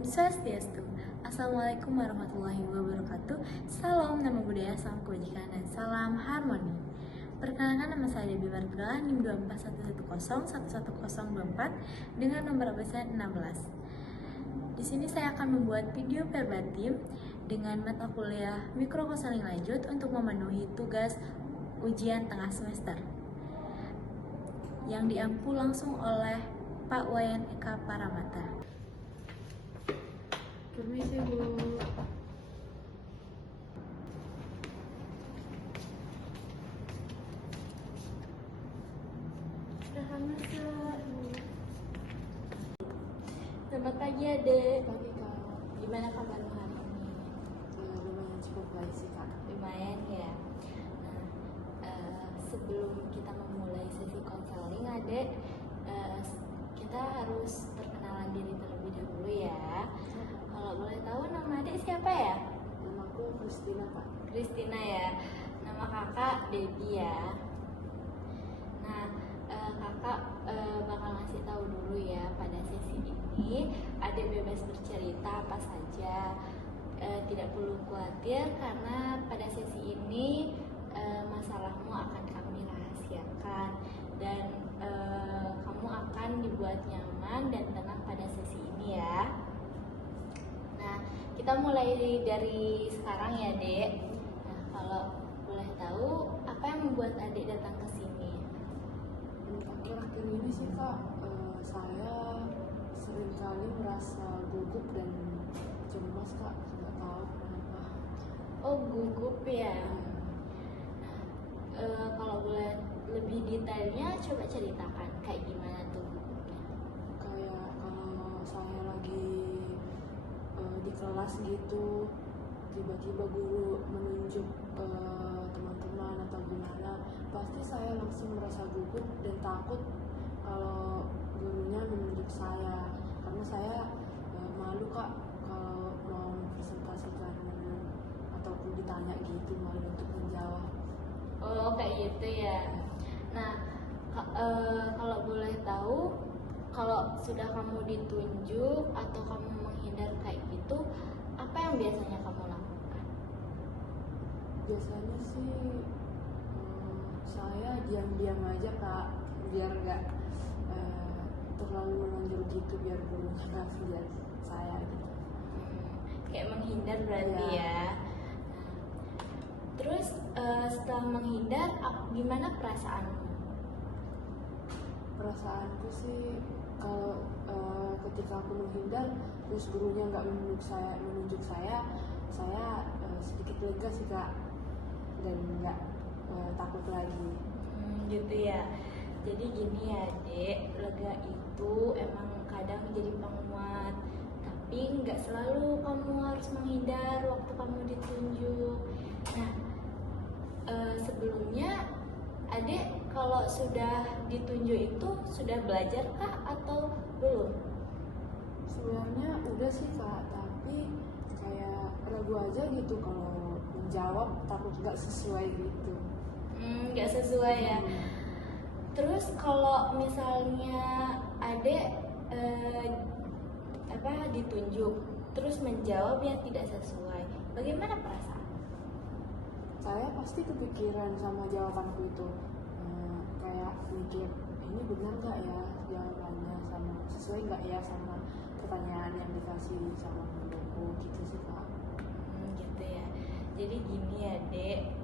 Om Swastiastu. Assalamualaikum warahmatullahi wabarakatuh. Salam nama budaya, salam kebajikan, dan salam harmoni. Perkenalkan, nama saya Debbie Margra, NIM 24110111024 dengan nomor absen 16. Di sini saya akan membuat video verbatim dengan mata kuliah mikrokonseling lanjut untuk memenuhi tugas ujian tengah semester yang diampu langsung oleh Pak Wayan Eka Paramata. Permisi, Bu. Silahkan masuk. Selamat pagi, Adek. Pagi Kak. Gimana kabar hari ini? Lumayan cukup baik sih Kak. Lumayan ya. Nah, sebelum kita memulai sesi konseling, Adek, kita harus perkenalan diri terlebih dahulu ya. Kalau boleh tahu, nama Adek siapa ya? Namaku Christina Kak. Christina ya. Nama kakak Debbie ya. Nah, kakak bakal ngasih tahu dulu ya, pada sesi ini Adek bebas bercerita apa saja. Tidak perlu khawatir karena pada sesi ini masalahmu akan kami rahasiakan dan kamu akan dibuat nyaman dan tenang pada sesi ini ya. Nah, kita mulai dari sekarang ya, Dek. Nah, kalau boleh tahu, apa yang membuat Adik datang ke sini? Akhir-akhir ini sih Kak, saya seringkali merasa gugup dan cemas Kak. Nggak tahu kenapa. Oh, gugup ya. Nah, kalau boleh lebih detailnya, coba ceritakan kayak gimana tuh gugupnya. Kayak kalau saya lagi di kelas gitu, tiba-tiba guru menunjuk teman-teman atau gimana, pasti saya langsung merasa gugup dan takut kalau gurunya menunjuk saya, karena saya malu Kak kalau mau presentasikan ataupun ditanya gitu, malu untuk menjawab. Oh, kayak gitu ya. Nah, kalau boleh tahu, kalau sudah kamu ditunjuk atau kamu menghindar kayak gitu, apa yang biasanya kamu lakukan? Biasanya sih saya diam-diam aja Kak, biar nggak terlalu menonjol gitu, biar gurunya nggak lihat saya gitu. Kayak menghindar berarti Iya. ya. Nah, terus setelah menghindar, gimana perasaanmu? Perasaanku sih kalau ketika aku menghindar terus gurunya nggak menunjuk saya sedikit lega sih Kak, dan nggak takut lagi. Gitu ya. Jadi gini ya, Dek, lega itu emang kadang jadi penguat, tapi nggak selalu kamu harus menghindar waktu kamu ditunjuk. Nah, sebelumnya Adek kalau sudah ditunjuk itu sudah belajar kah atau belum? Sebenarnya udah sih Kak, tapi kayak ragu aja gitu kalau menjawab, takut nggak sesuai gitu. Nggak sesuai ya. Terus kalau misalnya Adek ditunjuk terus menjawab yang tidak sesuai, bagaimana perasaan? Saya pasti kepikiran sama jawabanku itu. Kayak mikir, ini benar nggak ya jawabannya, sama sesuai nggak ya sama pertanyaan yang dikasih sama guruku gitu sih Kak. Gitu ya. Jadi gini ya, Dek,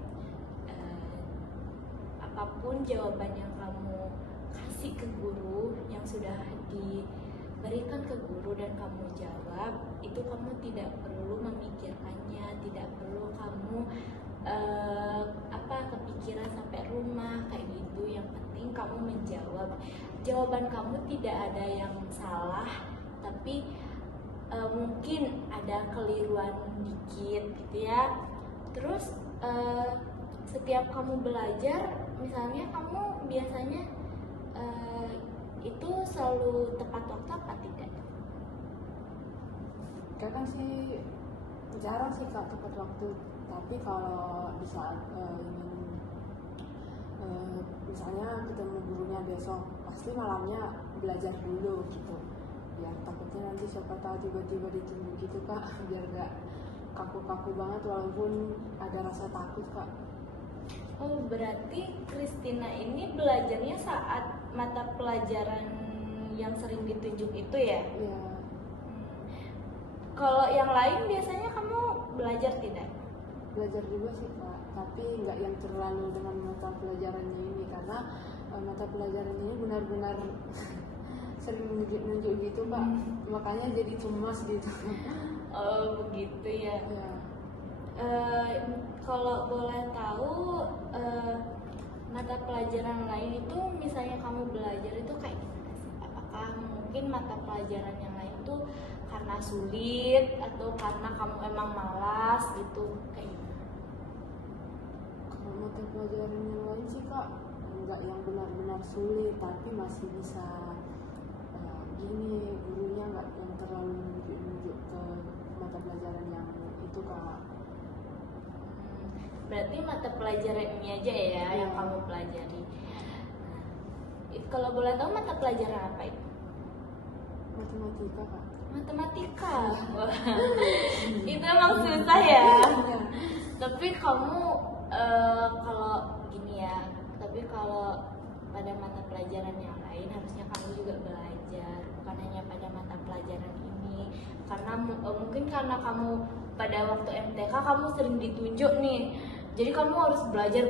apapun jawaban yang kamu kasih ke guru, yang sudah diberikan ke guru dan kamu jawab, itu kamu tidak perlu memikirkannya, tidak perlu kamu kepikiran sampai rumah kayak gitu. Yang penting kamu menjawab. Jawaban kamu tidak ada yang salah, tapi mungkin ada keliruan dikit gitu ya. Terus setiap kamu belajar, misalnya kamu biasanya itu selalu tepat waktu apa tidak? Kadang sih jarang sih Kak tepat waktu, tapi kalau di saat ingin misalnya ketemu gurunya besok, pasti malamnya belajar dulu gitu. ya takutnya nanti siapa tahu tiba-tiba ditunjuk gitu kak, biar gak kaku-kaku banget walaupun ada rasa takut kak. Oh, berarti Christina ini belajarnya saat mata pelajaran yang sering ditunjuk itu ya? Ya Kalau yang lain biasanya kamu belajar tidak? belajar juga sih kak, tapi nggak yang terlalu dengan mata pelajarannya ini, karena mata pelajarannya ini benar-benar sering nunjuk gitu kak, makanya jadi cemas gitu. Oh, begitu ya. Ya. Kalau boleh tahu, mata pelajaran lain itu misalnya kamu belajar itu kayak gimana sih? Apakah mungkin mata pelajaran yang lain itu karena sulit atau karena kamu emang malas gitu, kayak gimana? Kalau mata pelajaran yang lain sih kak, nggak yang benar-benar sulit, tapi masih bisa gini, gurunya nggak yang terlalu nunjuk ke mata pelajaran yang itu kak. Berarti mata pelajaran ini aja ya yang kamu pelajari. Kalau boleh tahu mata pelajaran apa itu? Matematika kak. Matematika. Wah, itu emang susah ya. Tapi kamu kalau gini ya, tapi kalau pada mata pelajaran yang lain harusnya kamu juga belajar, bukan hanya pada mata pelajaran ini. Karena mungkin karena kamu pada waktu MTK kamu sering ditunjuk nih, jadi kamu harus belajar.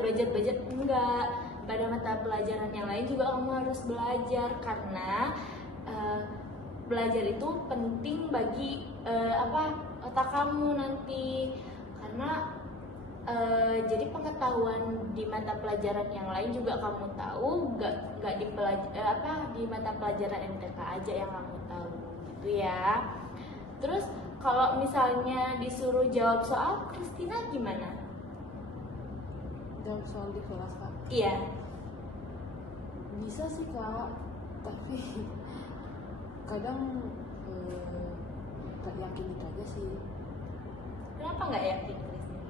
Enggak, pada mata pelajaran yang lain juga kamu harus belajar, karena belajar itu penting bagi otak kamu nanti, karena jadi pengetahuan di mata pelajaran yang lain juga kamu tahu, nggak di mata pelajaran MTK aja yang kamu tahu gitu ya. Terus kalau misalnya disuruh jawab soal, Christina gimana? Jawab soal di kelas kak? Iya. Bisa sih kak, tapi kadang gak yakin itu aja sih. Kenapa nggak yakin Christina?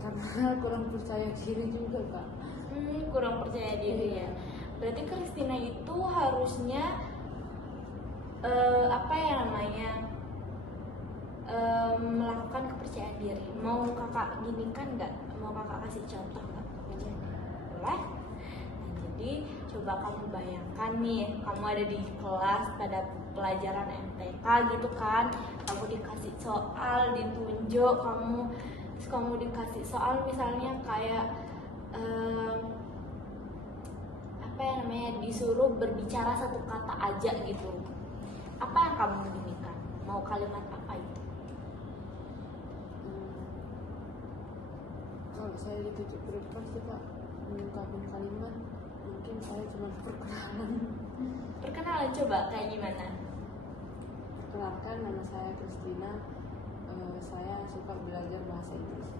Karena kurang percaya diri juga kak. Kurang percaya diri ya. Berarti Christina itu harusnya melakukan kepercayaan diri. Mau kakak ginikan nggak? Mau kakak kasih contoh nggak kepercayaan diri? Boleh? Nah, jadi coba kamu bayangkan nih, kamu ada di kelas pada pelajaran MTK gitu kan, kamu dikasih soal, ditunjuk, kamu dikasih soal misalnya kayak disuruh berbicara satu kata aja gitu. Apa yang kamu bunyikan? Mau kalimat apa itu? Kalau saya ditutup berkelas sih kak, mengungkapkan kalimat, mungkin saya cuma perkenalan. Perkenalan, coba kayak gimana? Perkenalkan, nama saya Christina, saya suka belajar bahasa Inggris.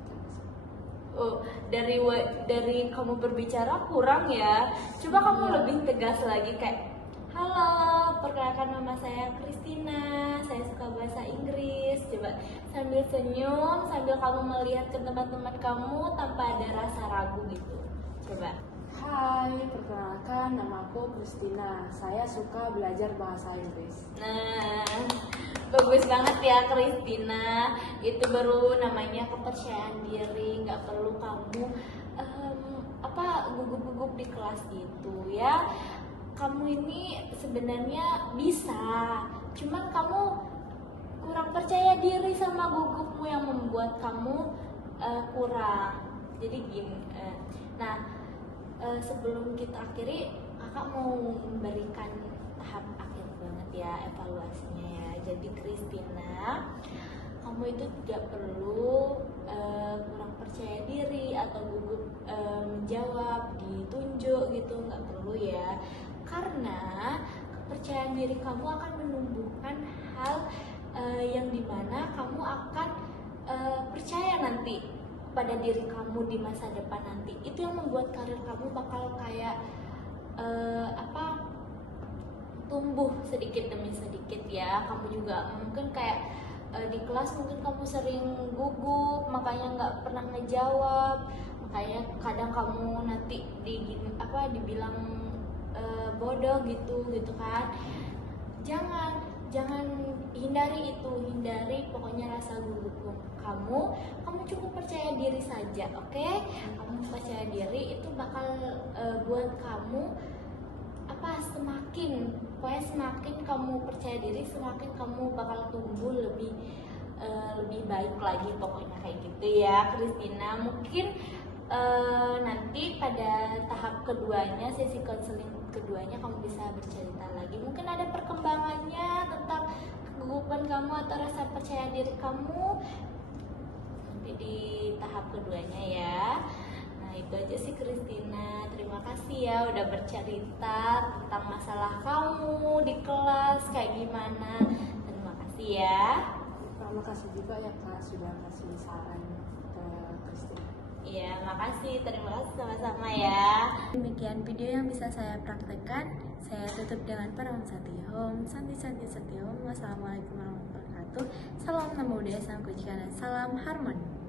Oh, dari kamu berbicara kurang ya. Coba kamu lebih tegas lagi kayak, halo, perkenalkan nama saya Christina, saya suka bahasa Inggris. Coba sambil senyum, sambil kamu melihat ke teman-teman kamu tanpa ada rasa ragu gitu. Coba. Hai, perkenalkan, nama aku Christina, saya suka belajar bahasa Inggris. Nah, bagus banget ya Christina. Itu baru namanya kepercayaan diri. Nggak perlu kamu gugup-gugup di kelas gitu ya. Kamu ini sebenarnya bisa, cuman kamu kurang percaya diri sama gugupmu yang membuat kamu kurang. Jadi gini, sebelum kita akhiri, kakak mau memberikan tahap akhir banget ya, evaluasinya ya. Jadi Christina, kamu itu tidak perlu kurang percaya diri atau gugup menjawab, ditunjuk gitu, nggak perlu ya. Karena kepercayaan diri kamu akan menumbuhkan hal yang dimana kamu akan percaya nanti pada diri kamu di masa depan nanti. Itu yang membuat karir kamu bakal kayak tumbuh sedikit demi sedikit ya. Kamu juga mungkin kayak di kelas mungkin kamu sering gugup, makanya nggak pernah ngejawab, makanya kadang kamu nanti dibilang bodoh gitu kan. jangan hindari itu, hindari pokoknya rasa gugup kamu cukup percaya diri saja, oke? Kamu percaya diri itu bakal buat kamu semakin kamu percaya diri, semakin kamu bakal tumbuh lebih baik lagi, pokoknya kayak gitu ya Christina. Mungkin nanti pada tahap keduanya, sesi konseling keduanya, kamu bisa bercerita lagi, mungkin ada perkembangannya tentang kegugupan kamu atau rasa percaya diri kamu nanti di tahap keduanya ya. Nah itu aja sih Christina, terima kasih ya udah bercerita tentang masalah kamu di kelas kayak gimana. Terima kasih ya. Terima kasih juga ya Kak sudah kasih saran ke Christina. Iya, makasih. Terima kasih sama-sama ya. Demikian video yang bisa saya praktekkan. Saya tutup dengan Param Satihom. Santi Satihom. Wassalamualaikum warahmatullahi wabarakatuh. Salam Namo Buddhaya, salam kebajikan, dan salam harmoni.